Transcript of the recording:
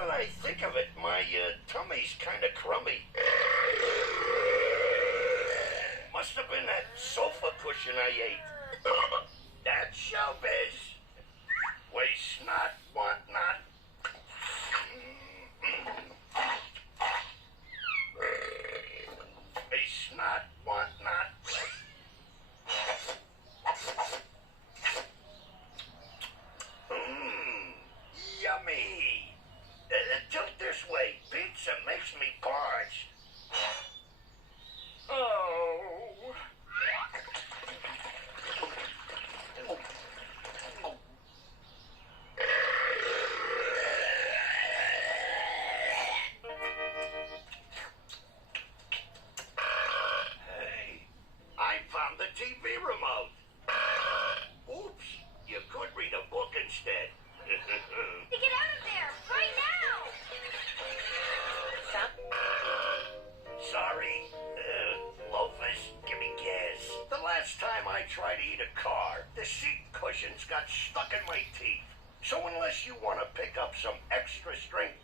that I think of it, my tummy's kind of crummy. Must have been that sofa cushion I ate. That's showbiz. Waste not, want not. Waste not, want not. Yummy. Tilt this way. Pizza makes me parched. Oh. Hey, I found the TV remote. Oops, you could read a book instead. To get out of there, right now! Stop. Sorry, loafers, give me gas. The last time I tried to eat a car, the seat cushions got stuck in my teeth. So unless you want to pick up some extra strength,